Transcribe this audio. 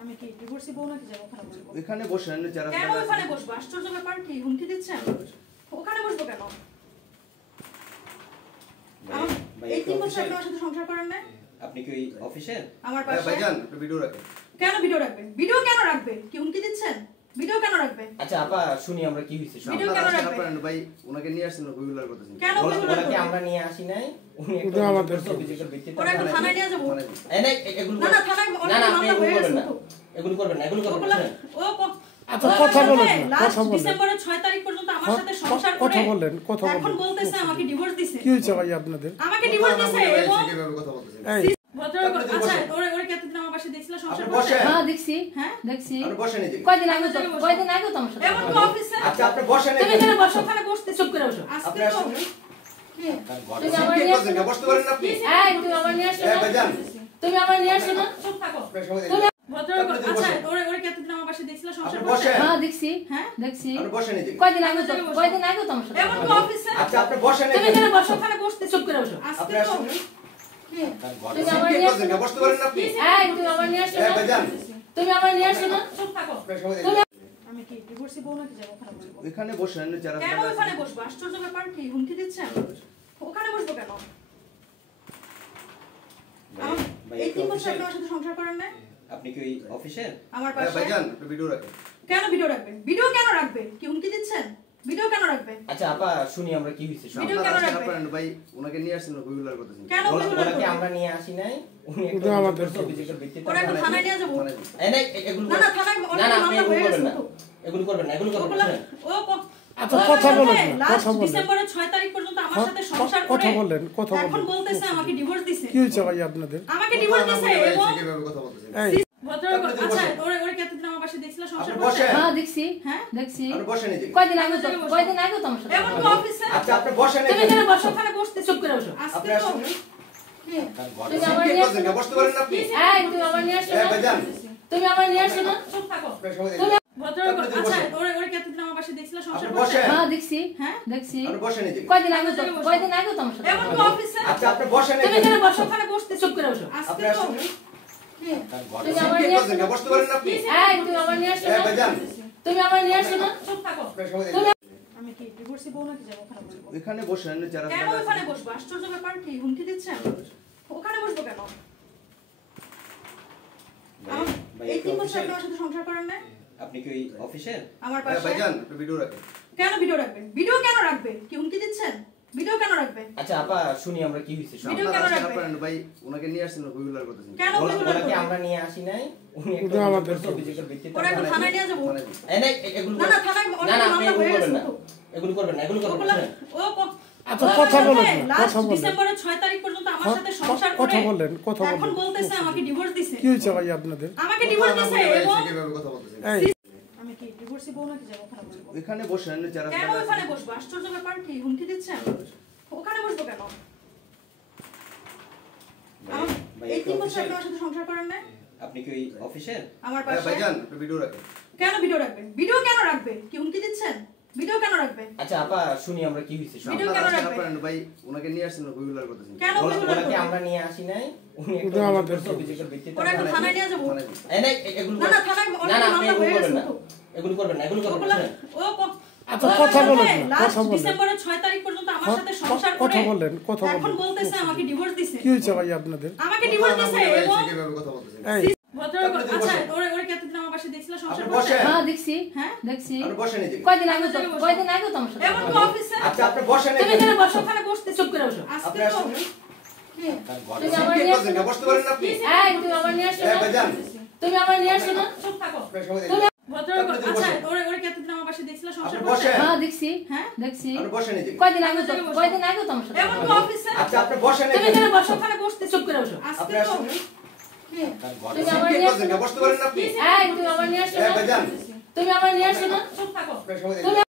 আমি কি ডিভোর্সি বউ নাকি যাব ওখানে বসবো? এখানে বসেন যারা কেন ওখানে বসবো? আশ্চর্য ব্যাপার, কি হুমকি দিচ্ছেন? ওখানে বসবো কেন? এই 3 বছর আপনার সাথে সংসার করেন না? আপনি কি ওই অফিসের? আমার পাশে ভাইজান একটু ভিডিও রাখেন। কেন ভিডিও রাখবেন? ভিডিও কেন রাখবে? কি হুমকি দিচ্ছেন? ভিডিও কেন রাখবে? আচ্ছা আপা শুনি আমরা কি হইছে সব। ভিডিও কেন রাখবেন? ভাই ওনাকে নিয়ে আসছেন রেগুলার করতেছেন। কেন ওনাকে আমরা নিয়ে আসি নাই। উনি একটা আমাদের অভিযোগের ভিত্তিতে ওরা একটু থানায় নিয়ে যাব। এই না এগুলো না না থানায় অনেক মামলা হয়ে গেছে তো। এগুলো করবেন না, এগুলো করবেন না। ও আচ্ছা কথা বলেন না, কথা বলেন। ডিসেম্বরের 6 তারিখ পর্যন্ত আমার সাথে সংসার করে কথা বলেন, কথা বলেন। এখন বলতেছে আমাকে ডিভোর্স দিছে। কি হইছে ভাই আপনাদের? আমাকে ডিভোর্স দিছে এবং কিভাবে কথা বলতেছেন? এই ভদ্রলোক আচ্ছা ওরে কতদিন আমার পাশে দেখছিলা সংসার আপনি করে? বসেন। হ্যাঁ দেখছি, হ্যাঁ দেখছি। আপনি বসেন এই যে। কয়দিন আগে তো আমার সাথে এমন কি অফিসে আচ্ছা আপনি বসেন এই তুমি যে। এখানে বসো, ওখানে বসতে চুপ করে বসো। আজকে আপনি তো আসুন। তুমি আমার কি নিয়ে করছেন? বসতে পারেন না আপনি? এই তুমি আমার নিয়ে আসো না, ভাইজান তুমি আমার নিয়ে আসো না। চুপ থাকো। আপনার সময় দিন। ভদ্রলোক আচ্ছা ওরে কতদিন আমার পাশে দেখছিলা সংসার আপনি করে? বসেন। হ্যাঁ দেখছি, হ্যাঁ দেখছি। আপনি বসেন এই যে। কয়দিন আগে তো আমার সাথে এমন কি অফিসে আচ্ছা আপনি বসেন এই তুমি যে। এখানে বসো, ওখানে বসতে চুপ করে বসো। আজকে আপনি তো আসুন। তুমি আমার কি নিয়ে করছেন? বসতে পারেন না আপনি? এই তুমি আমার নিয়ে আসো না, ভাইজান তুমি আমার নিয়ে আসো না। চুপ থাকো। আপনার সময় দিন। আমি কি ডিভোর্সি বউ নাকি যাব ওখানে বসবো? এখানে বসেন যারা কেন ওখানে বসবো? আশ্চর্য ব্যাপার, কি হুমকি দিচ্ছেন? ওখানে বসবো কেন? এই 3 বছর আপনার সাথে সংসার করেন না? আপনি কি ওই অফিসের? আমার পাশে ভাইজান একটু ভিডিও রাখেন। কেন ভিডিও রাখবেন? ভিডিও কেন রাখবে? কি হুমকি দিচ্ছেন? ভিডিও কেন রাখবে? আচ্ছা আপা শুনি আমরা কি হইছে সব। ভিডিও কেন রাখবেন? ভাই ওনাকে নিয়ে আসছেন রেগুলার করতেছেন। কেন ওনাকে আমরা নিয়ে আসি নাই। উনি একটা আমাদের অভিযোগের ভিত্তিতে ওরা একটু থানায় নিয়ে যাব। এই না এগুলো না না থানায় অনেক মামলা হয়ে গেছে তো। এগুলো করবেন না, এগুলো করবেন না। ও আচ্ছা কথা বলেন না, কথা বলেন। ডিসেম্বরের 6 তারিখ পর্যন্ত আমার সাথে সংসার করে কথা বলেন, কথা বলেন। এখন বলতেছে আমাকে ডিভোর্স দিছে। কি হইছে ভাই আপনাদের? আমাকে ডিভোর্স দিছে এবং কিভাবে কথা বলতেছেন? এই ভদ্রলোক আচ্ছা ওরে কতদিন আমার পাশে দেখছিলা সংসার আপনি করে? বসেন। হ্যাঁ দেখছি, হ্যাঁ দেখছি। আপনি বসেন এই যে। কয়দিন আগে তো আমার সাথে এমন কি অফিসে আচ্ছা আপনি বসেন এই তুমি যে। এখানে বসো, ওখানে বসতে চুপ করে বসো। আজকে আপনি তো আসুন। তুমি আমার কি নিয়ে করছেন? বসতে পারেন না আপনি? এই তুমি আমার নিয়ে আসো না, ভাইজান তুমি আমার নিয়ে আসো না। চুপ থাকো। আপনার সময় দিন। ভদ্রলোক আচ্ছা ওরে কতদিন আমার পাশে দেখছিলা সংসার আপনি করে? বসেন। হ্যাঁ দেখছি, হ্যাঁ দেখছি। আপনি বসেন এই যে। কয়দিন আগে তো আমার সাথে এমন কি অফিসে আচ্ছা আপনি বসেন এই তুমি যে। এখানে বসো, ওখানে বসতে চুপ করে বসো। আজকে আপনি তো আসুন। তুমি আমার কি নিয়ে করছেন? বসতে পারেন না আপনি? এই তুমি আমার নিয়ে আসো না, ভাইজান তুমি আমার নিয়ে আসো না। চুপ থাকো। আপনার সময় দিন। আমি কি ডিভোর্সি বউ নাকি যাব ওখানে বসবো? এখানে বসেন যারা কেন ওখানে বসবো? আশ্চর্য ব্যাপার, কি হুমকি দিচ্ছেন? ওখানে বসবো কেন? এই 3 বছর আপনার সাথে সংসার করেন না? আপনি কি ওই অফিসের? আমার পাশে ভাইজান একটু ভিডিও রাখেন। কেন ভিডিও রাখবেন? ভিডিও কেন রাখবে? কি হুমকি দিচ্ছেন? ভিডিও কেন রাখবে? আচ্ছা আপা শুনি আমরা কি হইছে সব। ভিডিও কেন রাখবেন? ভাই ওনাকে নিয়ে আসছেন রেগুলার করতেছেন। কেন ওনাকে আমরা নিয়ে আসি নাই। উনি একটা আমাদের অভিযোগের ভিত্তিতে ওরা একটু থানায় নিয়ে যাব। এই না এগুলো না না থানায় অনেক মামলা হয়ে গেছে তো। এগুলো করবেন না, এগুলো করবেন না। ও আচ্ছা কথা বলেন না, কথা বলেন। ডিসেম্বরের 6 তারিখ পর্যন্ত আমার সাথে সংসার করে কথা বলেন, কথা এখন বলেন। বলতেছে আমাকে ডিভোর্স দিছে। কি হইছে ভাই আপনাদের? আমাকে ডিভোর্স দিছে এবং কিভাবে কথা বলতেছেন? এই আমি কি ডিভোর্সি বউ নাকি যাব ওখানে বসবো? এখানে বসেন যারা কেন ওখানে বসবো? আশ্চর্য ব্যাপার, কি হুমকি দিচ্ছেন? ওখানে বসবো কেন? এই 3 বছর আপনার সাথে সংসার করেন না? আপনি কি ওই অফিসের? আমার পাশে ভাইজান একটু ভিডিও রাখেন। কেন ভিডিও রাখবেন? ভিডিও কেন রাখবে? কি হুমকি দিচ্ছেন? ভিডিও কেন রাখবে? আচ্ছা আপা শুনি আমরা কি হইছে সব। ভিডিও কেন রাখবেন? ভাই ওনাকে নিয়ে আসছেন রেগুলার করতেছেন। কেন ওনাকে আমরা নিয়ে আসি নাই। উনি একটা আমাদের অভিযোগের ভিত্তিতে ওরা একটু থানায় নিয়ে যাব। এই না এগুলো না না থানায় অনেক মামলা হয়ে গেছে তো। এগুলো করবেন না, এগুলো করবেন না। ও আচ্ছা কথা বলেন না, কথা বলেন। ডিসেম্বরের 6 তারিখ পর্যন্ত আমার সাথে সংসার করে কথা বলেন, কথা এখন বলেন। বলতেছে আমাকে ডিভোর্স দিছে। কি হইছে ভাই আপনাদের? আমাকে ডিভোর্স দিছে এবং কিভাবে কথা বলতেছেন? এই ভদ্রলোক আচ্ছা ওরে কতদিন আমার পাশে দেখছিলা সংসার আপনি করে? বসেন। হ্যাঁ দেখছি, হ্যাঁ দেখছি। আপনি বসেন এই যে। কয়দিন আগে তো আমার সাথে এমন কি অফিসে আচ্ছা আপনি বসেন এই তুমি যে। এখানে বসো, ওখানে বসতে চুপ করে বসো। আজকে আপনি তো আসুন। তুমি আমার কি নিয়ে করছেন? বসতে পারেন না আপনি? এই তুমি আমার নিয়ে আসো না, ভাইজান তুমি আমার নিয়ে আসো না। চুপ থাকো। আপনার সময় দিন। ভদ্রলোক আচ্ছা ওরে কতদিন আমার পাশে দেখছিলা সংসার আপনি করে? বসেন। হ্যাঁ দেখছি, হ্যাঁ দেখছি। আপনি বসেন এই যে। কয়দিন আগে তো আমার সাথে এমন কি অফিসে আচ্ছা আপনি বসেন এই তুমি যে। এখানে বসো, ওখানে বসতে চুপ করে বসো। আজকে আপনি তো আসুন। তুমি আমার কি নিয়ে করছেন? বসতে পারেন না আপনি? এই তুমি আমার নিয়ে আসো না, ভাইজান তুমি আমার নিয়ে আসো না। চুপ থাকো। আপনার সময় দিন।